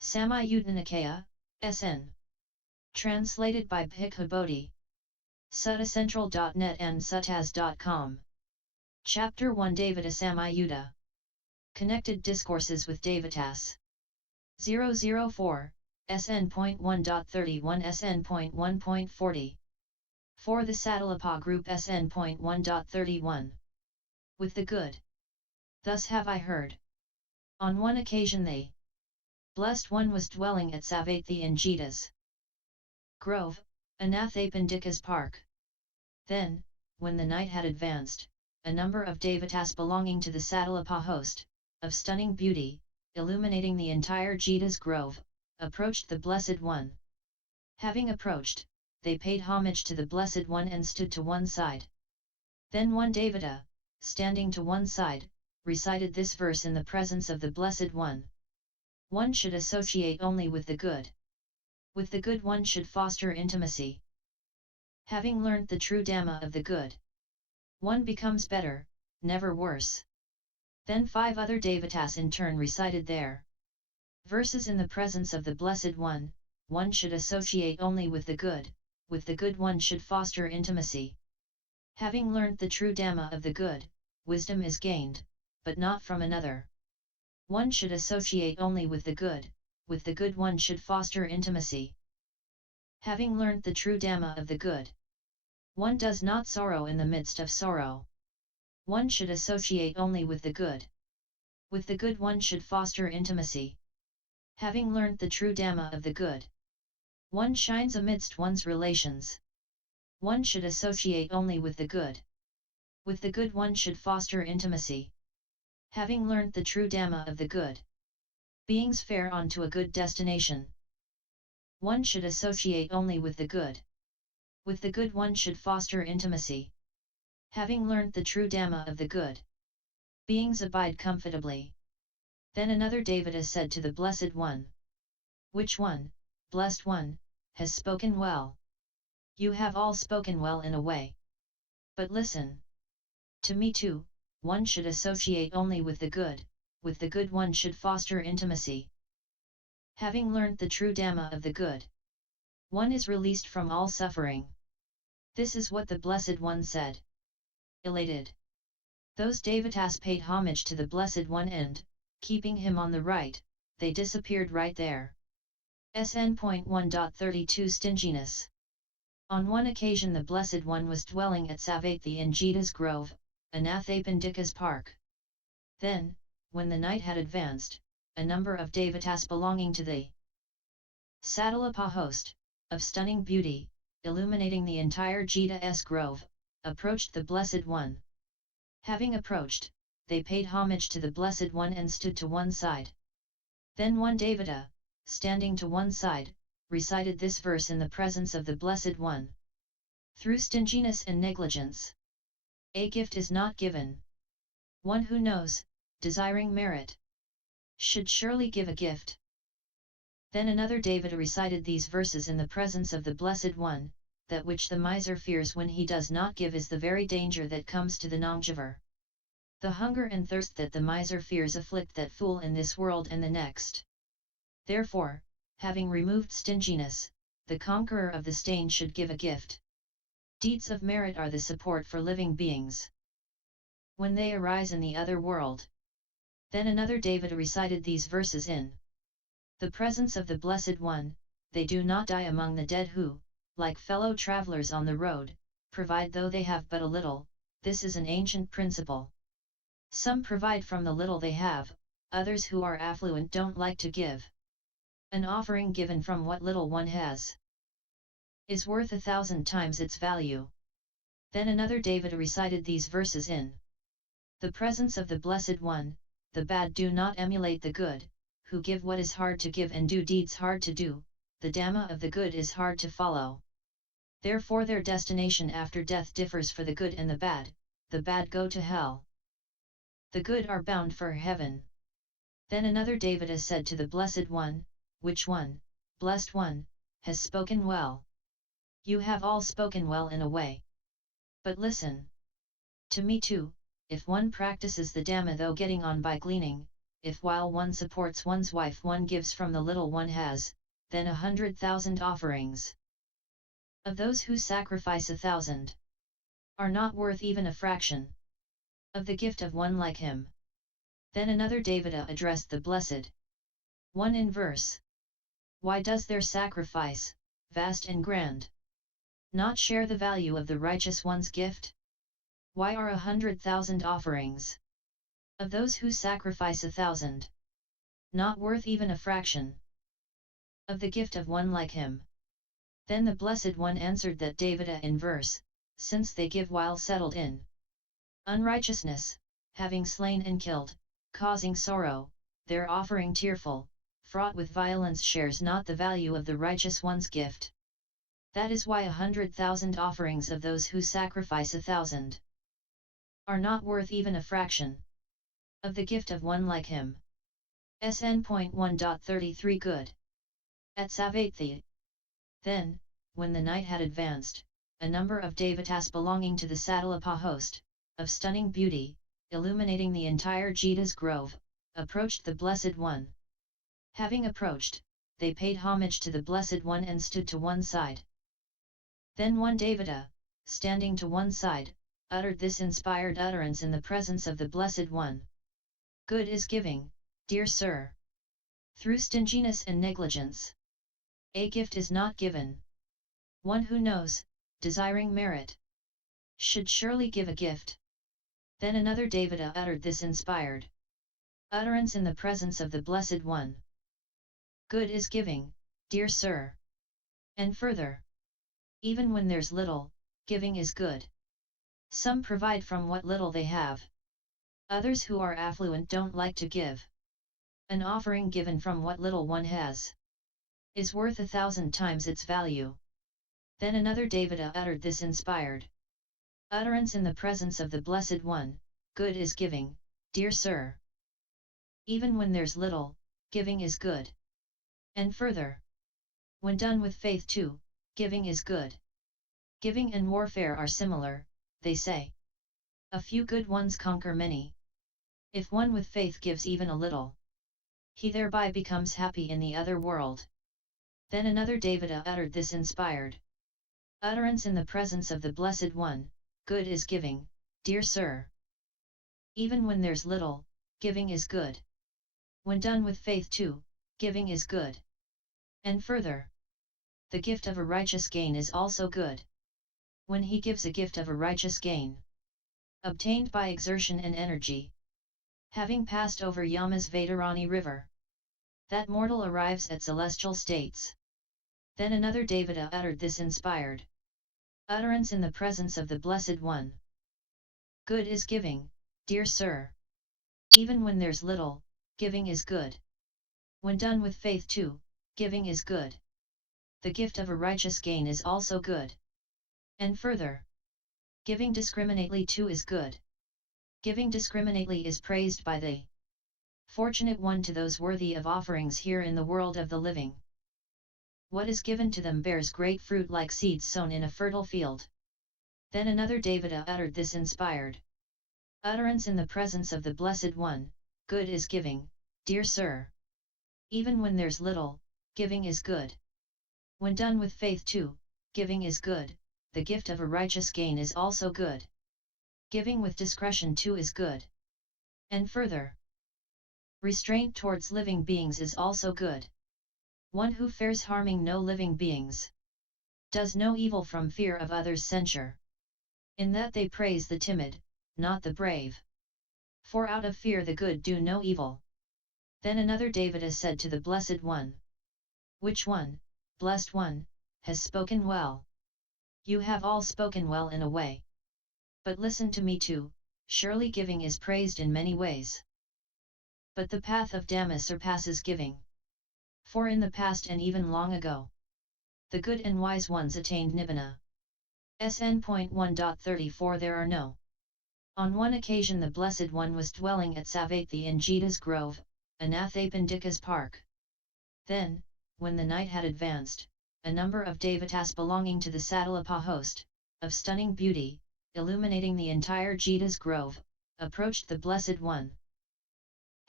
Samyutta Nikaya, SN. Translated by Bhikkhu Bodhi. Suttacentral.net and suttas.com. Chapter 1 Devata Samyutta. Connected Discourses with Devatas. 004, SN.1.31-SN.1.40. For the Satalapa group SN.1.31. With the good. Thus have I heard. On one occasion the Blessed One was dwelling at Savatthi in Jita's grove, Anathapindika's park. Then, when the night had advanced, a number of devatas belonging to the Satalapa host, of stunning beauty, illuminating the entire Jita's grove, approached the Blessed One. Having approached, they paid homage to the Blessed One and stood to one side. Then one devata, standing to one side, recited this verse in the presence of the Blessed One. One should associate only with the good. With the good one should foster intimacy. Having learnt the true Dhamma of the good, one becomes better, never worse. Then 5 other devatas in turn recited their verses in the presence of the Blessed One. One should associate only with the good one should foster intimacy. Having learnt the true Dhamma of the good, wisdom is gained, but not from another. One should associate only with the good one should foster intimacy. Having learnt the true Dhamma of the good, one does not sorrow in the midst of sorrow. One should associate only with the good one should foster intimacy. Having learnt the true Dhamma of the good, one shines amidst one's relations. One should associate only with the good one should foster intimacy. Having learnt the true Dhamma of the good, beings fare on to a good destination. One should associate only with the good one should foster intimacy. Having learnt the true Dhamma of the good, beings abide comfortably. Then another devata said to the Blessed One, which one, Blessed One, has spoken well? You have all spoken well in a way. But listen to me too. One should associate only with the good one should foster intimacy. Having learnt the true Dhamma of the good, one is released from all suffering. This is what the Blessed One said. Elated, those devatas paid homage to the Blessed One and, keeping him on the right, they disappeared right there. SN.1.32 Stinginess. On one occasion the Blessed One was dwelling at Savatthi in Jita's grove, Anathapindika's park. Then, when the night had advanced, a number of devatas belonging to the Satalapa host, of stunning beauty, illuminating the entire Jita's grove, approached the Blessed One. Having approached, they paid homage to the Blessed One and stood to one side. Then one devata, standing to one side, recited this verse in the presence of the Blessed One. Through stinginess and negligence, a gift is not given. One who knows, desiring merit, should surely give a gift. Then another devata recited these verses in the presence of the Blessed One. That which the miser fears when he does not give is the very danger that comes to the non-giver. The hunger and thirst that the miser fears afflict that fool in this world and the next. Therefore, having removed stinginess, the conqueror of the stain should give a gift. Deeds of merit are the support for living beings when they arise in the other world. Then another devata recited these verses in the presence of the Blessed One. They do not die among the dead who, like fellow travelers on the road, provide though they have but a little. This is an ancient principle. Some provide from the little they have, others who are affluent don't like to give. An offering given from what little one has is worth 1,000 times its value. Then another devata recited these verses in the presence of the Blessed One. The bad do not emulate the good, who give what is hard to give and do deeds hard to do. The Dhamma of the good is hard to follow. Therefore their destination after death differs for the good and the bad. The bad go to hell. The good are bound for heaven. Then another devata said to the Blessed One, which one, Blessed One, has spoken well? You have all spoken well in a way. But listen to me too. If one practices the Dhamma though getting on by gleaning, if while one supports one's wife one gives from the little one has, then 100,000 offerings of those who sacrifice 1,000 are not worth even a fraction of the gift of one like him. Then another devata addressed the Blessed One in verse. Why does their sacrifice, vast and grand, not share the value of the righteous one's gift? Why are 100,000 offerings of those who sacrifice 1,000 not worth even a fraction of the gift of one like him? Then the Blessed One answered that devata in verse, since they give while settled in unrighteousness, having slain and killed, causing sorrow, their offering tearful, fraught with violence shares not the value of the righteous one's gift. That is why 100,000 offerings of those who sacrifice 1,000 are not worth even a fraction of the gift of one like him. SN.1.33 Good. At Savatthi. Then, when the night had advanced, a number of devatas belonging to the Satalapa host, of stunning beauty, illuminating the entire Jeta's grove, approached the Blessed One. Having approached, they paid homage to the Blessed One and stood to one side. Then one devata, standing to one side, uttered this inspired utterance in the presence of the Blessed One. Good is giving, dear sir. Through stinginess and negligence, a gift is not given. One who knows, desiring merit, should surely give a gift. Then another devata uttered this inspired utterance in the presence of the Blessed One. Good is giving, dear sir. And further, even when there's little, giving is good. Some provide from what little they have. Others who are affluent don't like to give. An offering given from what little one has is worth 1,000 times its value. Then another devata uttered this inspired utterance in the presence of the Blessed One. Good is giving, dear sir. Even when there's little, giving is good. And further, when done with faith too, giving is good. Giving and warfare are similar, they say. A few good ones conquer many. If one with faith gives even a little, he thereby becomes happy in the other world. Then another devata uttered this inspired utterance in the presence of the Blessed One. Good is giving, dear sir. Even when there's little, giving is good. When done with faith too, giving is good. And further, the gift of a righteous gain is also good. When he gives a gift of a righteous gain, obtained by exertion and energy, having passed over Yama's Vaitarani river, that mortal arrives at celestial states. Then another devata uttered this inspired utterance in the presence of the Blessed One. Good is giving, dear sir. Even when there's little, giving is good. When done with faith too, giving is good. The gift of a righteous gain is also good. And further, giving discriminately too is good. Giving discriminately is praised by the Fortunate One to those worthy of offerings here in the world of the living. What is given to them bears great fruit like seeds sown in a fertile field. Then another devata uttered this inspired utterance in the presence of the Blessed One. Good is giving, dear sir. Even when there's little, giving is good. When done with faith too, giving is good. The gift of a righteous gain is also good. Giving with discretion too is good. And further, restraint towards living beings is also good. One who fears harming no living beings does no evil from fear of others' censure. In that they praise the timid, not the brave. For out of fear the good do no evil. Then another devata said to the Blessed One. Which one, blessed one, has spoken well? You have all spoken well in a way. But listen to me too, surely giving is praised in many ways. But the path of Dhamma surpasses giving. For in the past and even long ago, the good and wise ones attained Nibbana. SN.1.34 There are no. On one occasion the Blessed One was dwelling at Savatthi in Jeta's grove, Anathapindika's park. Then, when the night had advanced, a number of devatas belonging to the Satalapa host, of stunning beauty, illuminating the entire Jeta's grove, approached the Blessed One.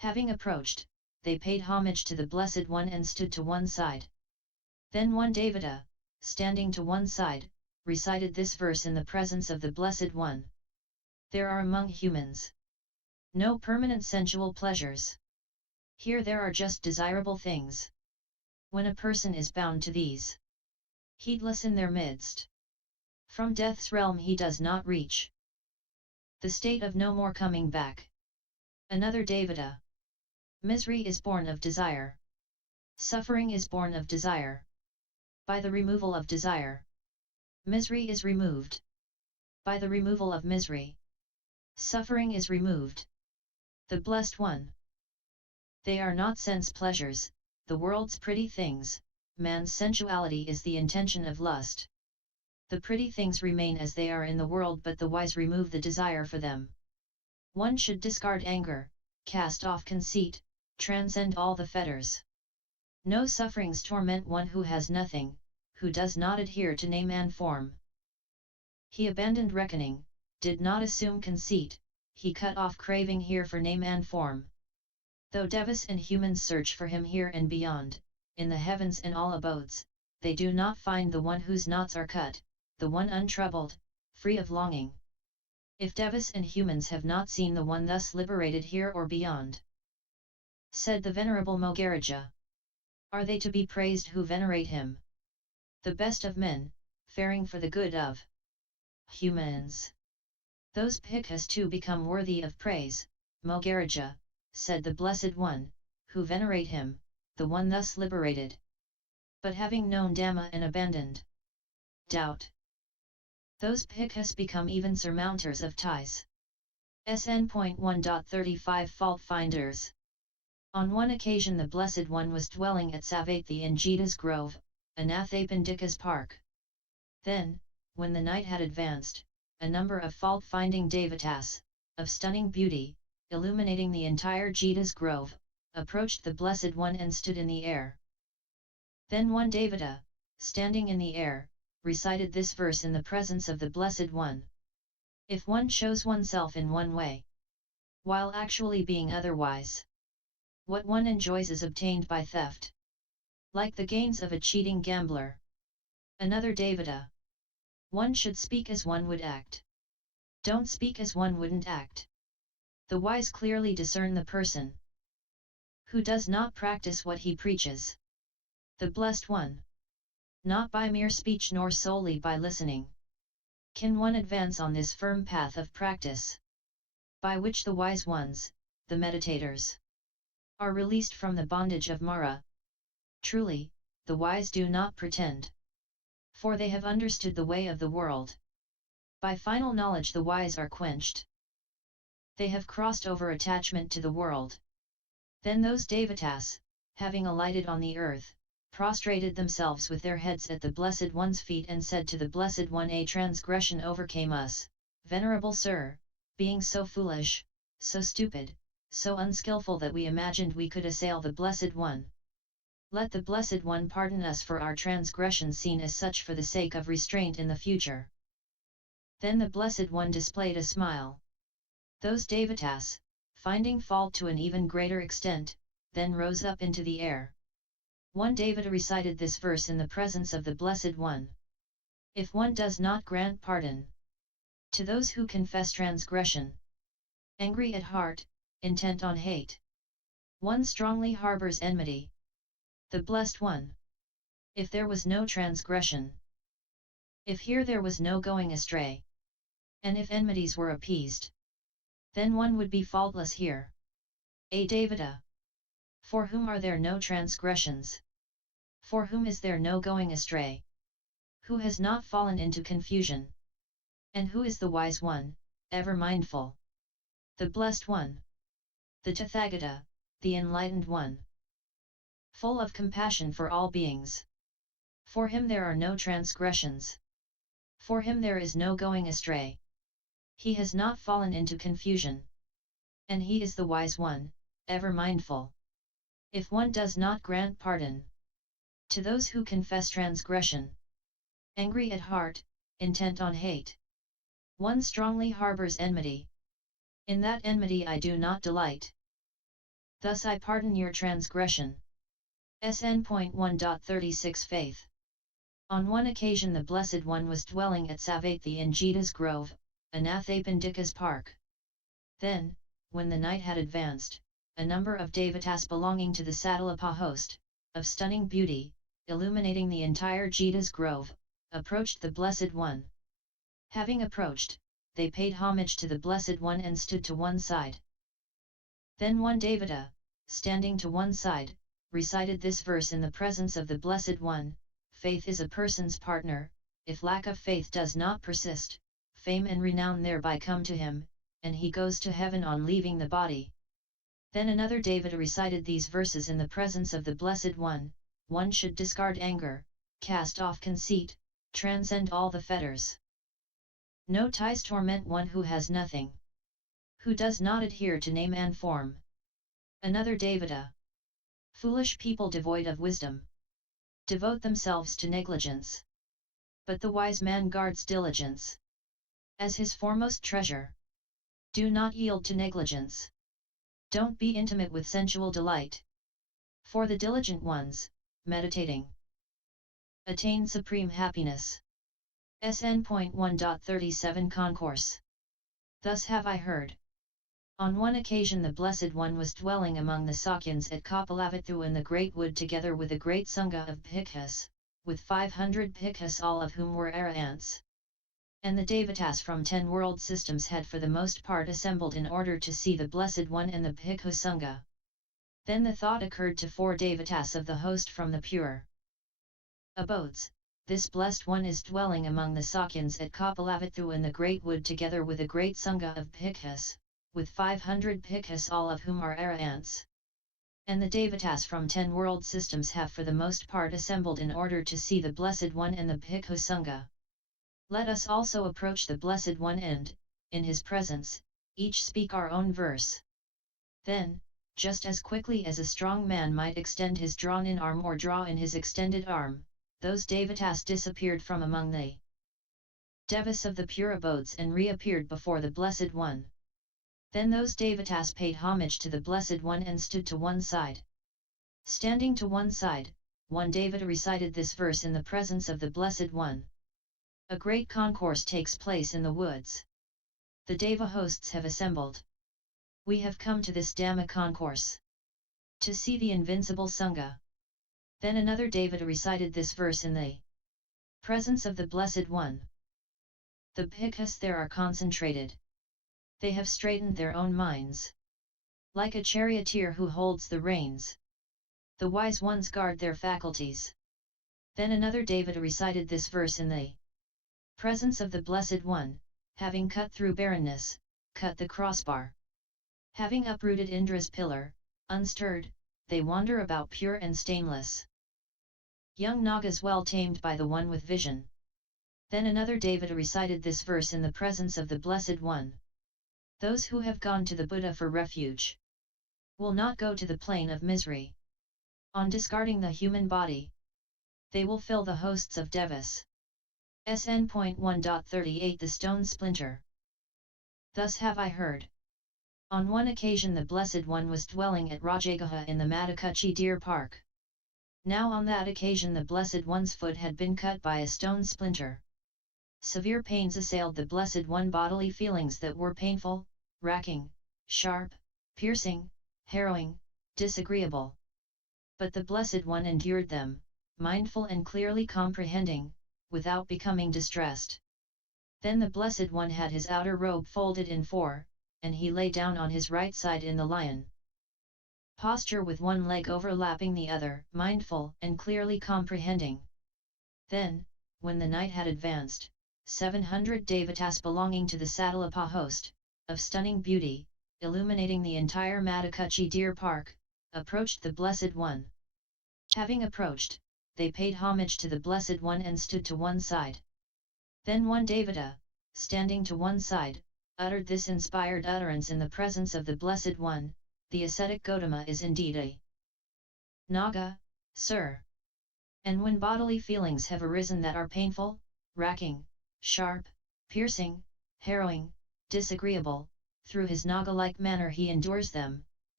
Having approached, they paid homage to the Blessed One and stood to one side. Then one devata, standing to one side, recited this verse in the presence of the Blessed One. There are among humans no permanent sensual pleasures. Here there are just desirable things. When a person is bound to these, heedless in their midst, from death's realm he does not reach the state of no more coming back. Another devata. Misery is born of desire. Suffering is born of desire. By the removal of desire, misery is removed. By the removal of misery, suffering is removed. The Blessed One. They are not sense pleasures, the world's pretty things. Man's sensuality is the intention of lust. The pretty things remain as they are in the world, but the wise remove the desire for them. One should discard anger, cast off conceit, transcend all the fetters. No sufferings torment one who has nothing, who does not adhere to name and form. He abandoned reckoning, did not assume conceit, he cut off craving here for name and form. Though devas and humans search for him here and beyond, in the heavens and all abodes, they do not find the one whose knots are cut, the one untroubled, free of longing. If devas and humans have not seen the one thus liberated here or beyond, said the Venerable Mogaraja, are they to be praised who venerate him? The best of men, faring for the good of humans. Those bhikkhus too become worthy of praise, Mogaraja, said the Blessed One, who venerate him, the one thus liberated. But having known Dhamma and abandoned doubt, those bhikkhus become even surmounters of ties. SN.1.35 Fault Finders. On one occasion the Blessed One was dwelling at Savatthi in Jeta's Grove, Anathapindika's park. Then, when the night had advanced, a number of fault-finding devatas, of stunning beauty, illuminating the entire Jeta's Grove, approached the Blessed One and stood in the air. Then one devata, standing in the air, recited this verse in the presence of the Blessed One. If one shows oneself in one way, while actually being otherwise, what one enjoys is obtained by theft, like the gains of a cheating gambler. Another devata. One should speak as one would act. Don't speak as one wouldn't act. The wise clearly discern the person who does not practice what he preaches. The Blessed One. Not by mere speech nor solely by listening can one advance on this firm path of practice, by which the wise ones, the meditators, are released from the bondage of Mara. Truly, the wise do not pretend, for they have understood the way of the world. By final knowledge the wise are quenched. They have crossed over attachment to the world. Then those devatas, having alighted on the earth, prostrated themselves with their heads at the Blessed One's feet and said to the Blessed One, a transgression overcame us, Venerable Sir, being so foolish, so stupid, so unskillful that we imagined we could assail the Blessed One. Let the Blessed One pardon us for our transgression seen as such for the sake of restraint in the future. Then the Blessed One displayed a smile. Those devatas, finding fault to an even greater extent, then rose up into the air. One devata recited this verse in the presence of the Blessed One. If one does not grant pardon to those who confess transgression, angry at heart, intent on hate, one strongly harbors enmity. The Blessed One. If there was no transgression, if here there was no going astray, and if enmities were appeased, then one would be faultless here. A devata. For whom are there no transgressions? For whom is there no going astray? Who has not fallen into confusion? And who is the wise one, ever mindful? The Blessed One. The Tathagata, the Enlightened One. Full of compassion for all beings. For him there are no transgressions. For him there is no going astray. He has not fallen into confusion. And he is the wise one, ever mindful. If one does not grant pardon to those who confess transgression, angry at heart, intent on hate, one strongly harbors enmity. In that enmity I do not delight. Thus I pardon your transgression. SN.1.36 Faith. On one occasion the Blessed One was dwelling at Savatthi in Jita's Grove, Anathapindika's park. Then, when the night had advanced, a number of devatas belonging to the Satalapa host, of stunning beauty, illuminating the entire Jita's Grove, approached the Blessed One. Having approached, they paid homage to the Blessed One and stood to one side. Then one devata, standing to one side, recited this verse in the presence of the Blessed One: faith is a person's partner. If lack of faith does not persist, fame and renown thereby come to him, and he goes to heaven on leaving the body. Then another devata recited these verses in the presence of the Blessed One: one should discard anger, cast off conceit, transcend all the fetters. No ties torment one who has nothing, who does not adhere to name and form. Another devata: foolish people devoid of wisdom devote themselves to negligence, but the wise man guards diligence as his foremost treasure. Do not yield to negligence. Don't be intimate with sensual delight. For the diligent ones, meditating, attain supreme happiness. SN.1.37 Concourse. Thus have I heard. On one occasion the Blessed One was dwelling among the Sakyans at Kapalavathu in the great wood together with a great sangha of bhikkhus, with 500 bhikkhus, all of whom were arahants. And the devatas from 10 world systems had for the most part assembled in order to see the Blessed One and the bhikkhu sangha. Then the thought occurred to 4 devatas of the host from the pure abodes: this Blessed One is dwelling among the Sakyans at Kapalavathu in the great wood together with a great sangha of bhikkhus, with 500 bhikkhus, all of whom are arahants. And the devatas from 10 world systems have for the most part assembled in order to see the Blessed One and the bhikkhu sangha. Let us also approach the Blessed One and, in his presence, each speak our own verse. Then, just as quickly as a strong man might extend his drawn-in arm or draw in his extended arm, those devatas disappeared from among the devas of the pure abodes and reappeared before the Blessed One. Then those devatas paid homage to the Blessed One and stood to one side. Standing to one side, one devata recited this verse in the presence of the Blessed One: a great concourse takes place in the woods. The deva hosts have assembled. We have come to this Dhamma concourse to see the invincible sangha. Then another devata recited this verse in the presence of the Blessed One: the bhikkhus there are concentrated. They have straightened their own minds, like a charioteer who holds the reins. The wise ones guard their faculties. Then another devata recited this verse in the presence of the Blessed One: having cut through barrenness, cut the crossbar. Having uprooted Indra's pillar, unstirred, they wander about pure and stainless. Young Nagas well tamed by the One with vision. Then another devata recited this verse in the presence of the Blessed One: those who have gone to the Buddha for refuge will not go to the plane of misery. On discarding the human body, they will fill the hosts of devas. SN.1.38 The Stone Splinter. Thus have I heard. On one occasion the Blessed One was dwelling at Rajagaha in the Madakachi Deer Park. Now on that occasion the Blessed One's foot had been cut by a stone splinter. Severe pains assailed the Blessed One, bodily feelings that were painful, racking, sharp, piercing, harrowing, disagreeable. But the Blessed One endured them, mindful and clearly comprehending, without becoming distressed. Then the Blessed One had his outer robe folded in 4, and he lay down on his right side in the lion posture with one leg overlapping the other, mindful and clearly comprehending. Then, when the night had advanced, 700 devatas belonging to the Satalapa host, of stunning beauty, illuminating the entire Madakachi Deer Park, approached the Blessed One. Having approached, they paid homage to the Blessed One and stood to one side. Then one devata, standing to one side, uttered this inspired utterance in the presence of the Blessed One: the ascetic Gautama is indeed a Naga, sir. And when bodily feelings have arisen that are painful, racking, sharp, piercing, harrowing, disagreeable, through his Naga-like manner he endures them,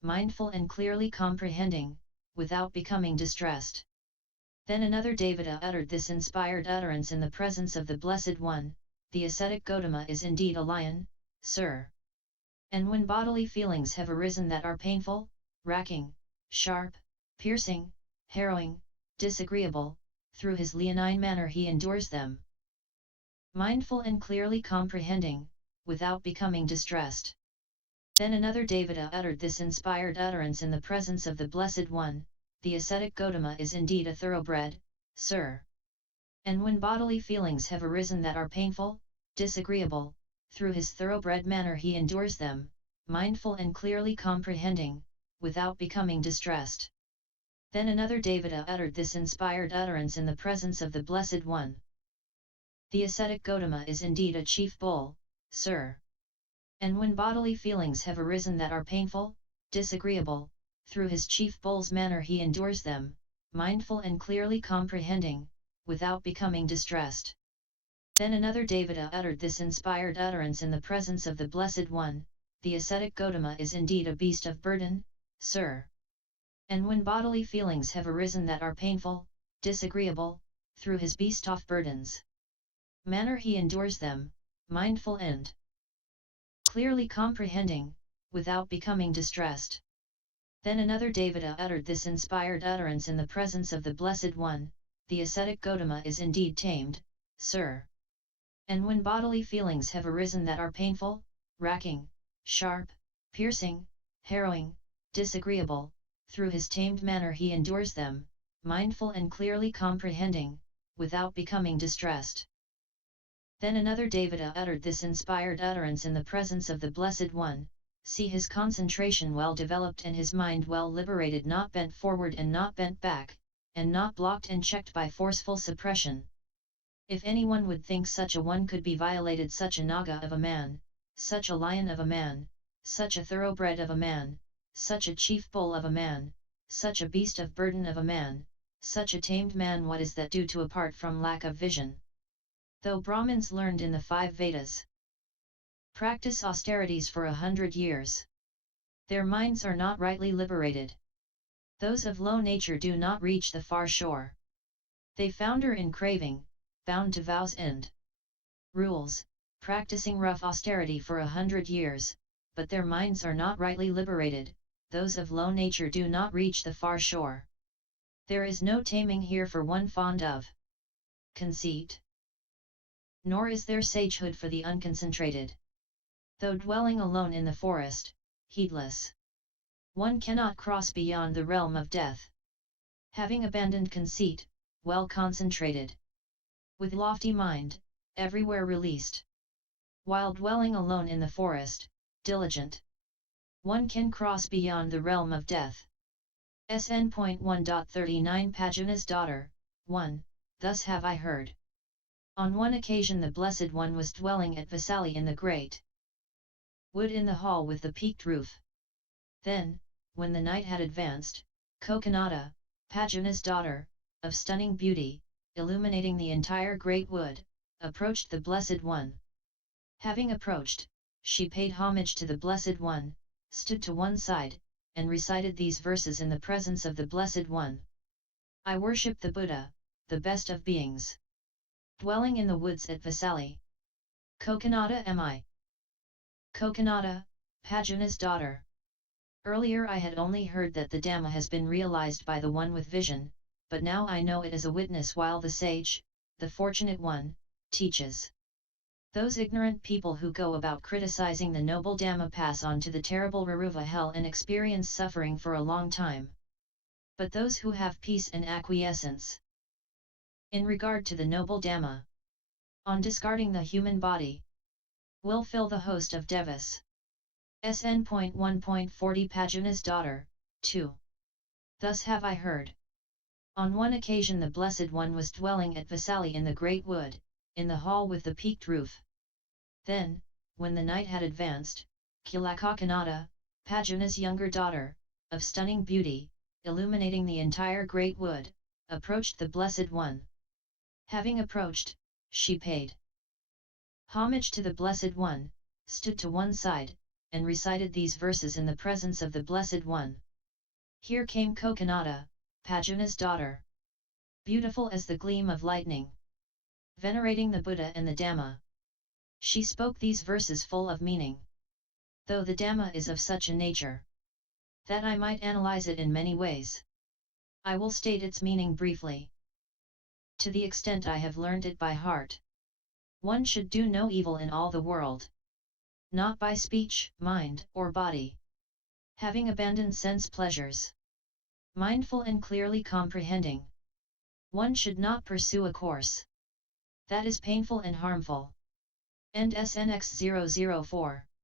mindful and clearly comprehending, without becoming distressed. Then another devata uttered this inspired utterance in the presence of the Blessed One, the ascetic Gautama is indeed a lion, sir. And when bodily feelings have arisen that are painful, racking, sharp, piercing, harrowing, disagreeable, through his leonine manner he endures them. Mindful and clearly comprehending, without becoming distressed. Then another devata uttered this inspired utterance in the presence of the Blessed One, the ascetic Gautama is indeed a thoroughbred, sir. And when bodily feelings have arisen that are painful, disagreeable, through his thoroughbred manner he endures them, mindful and clearly comprehending, without becoming distressed. Then another devata uttered this inspired utterance in the presence of the Blessed One. The ascetic Gautama is indeed a chief bull, sir. And when bodily feelings have arisen that are painful, disagreeable, through his chief bull's manner he endures them, mindful and clearly comprehending, without becoming distressed. Then another devata uttered this inspired utterance in the presence of the Blessed One, the ascetic Gautama is indeed a beast of burden, sir. And when bodily feelings have arisen that are painful, disagreeable, through his beast of burdens manner he endures them, mindful and clearly comprehending, without becoming distressed. Then another devata uttered this inspired utterance in the presence of the Blessed One, the ascetic Gautama is indeed tamed, sir. And when bodily feelings have arisen that are painful, racking, sharp, piercing, harrowing, disagreeable, through his tamed manner he endures them, mindful and clearly comprehending, without becoming distressed. Then another devata uttered this inspired utterance in the presence of the Blessed One, see his concentration well developed and his mind well liberated, not bent forward and not bent back, and not blocked and checked by forceful suppression. If anyone would think such a one could be violated, such a naga of a man, such a lion of a man, such a thoroughbred of a man, such a chief bull of a man, such a beast of burden of a man, such a tamed man, what is that due to apart from lack of vision? Though Brahmins learned in the 5 Vedas practice austerities for 100 years, their minds are not rightly liberated. Those of low nature do not reach the far shore. They founder in craving, bound to vows and rules, practicing rough austerity for 100 years, but their minds are not rightly liberated. Those of low nature do not reach the far shore. There is no taming here for one fond of conceit, nor is there sagehood for the unconcentrated. Though dwelling alone in the forest, heedless, one cannot cross beyond the realm of death. Having abandoned conceit, well concentrated, with lofty mind, everywhere released. While dwelling alone in the forest, diligent, one can cross beyond the realm of death. SN.1.39 Pajana's daughter, 1, thus have I heard. On one occasion the Blessed One was dwelling at Vesali in the great wood in the hall with the peaked roof. Then, when the night had advanced, Coconata, Pajana's daughter, of stunning beauty, illuminating the entire great wood, approached the Blessed One. Having approached, she paid homage to the Blessed One, stood to one side, and recited these verses in the presence of the Blessed One. I worship the Buddha, the best of beings, dwelling in the woods at Vesali. Coconata am I. Coconata, Pajana's daughter. Earlier I had only heard that the Dhamma has been realized by the one with vision, but now I know it as a witness while the sage, the fortunate one, teaches. Those ignorant people who go about criticizing the noble Dhamma pass on to the terrible Raruva hell and experience suffering for a long time. But those who have peace and acquiescence in regard to the noble Dhamma, on discarding the human body, will fill the host of devas. SN.1.40 Pajana's daughter, 2. Thus have I heard. On one occasion the Blessed One was dwelling at Vesali in the great wood, in the hall with the peaked roof. Then, when the night had advanced, Coconata, Pajana's younger daughter, of stunning beauty, illuminating the entire great wood, approached the Blessed One. Having approached, she paid homage to the Blessed One, stood to one side, and recited these verses in the presence of the Blessed One. Here came Kokonada, Pajuna's daughter, beautiful as the gleam of lightning, venerating the Buddha and the Dhamma. She spoke these verses full of meaning. Though the Dhamma is of such a nature that I might analyze it in many ways, I will state its meaning briefly. To the extent I have learned it by heart. One should do no evil in all the world, not by speech, mind, or body. Having abandoned sense pleasures, mindful and clearly comprehending, one should not pursue a course that is painful and harmful. End SNX004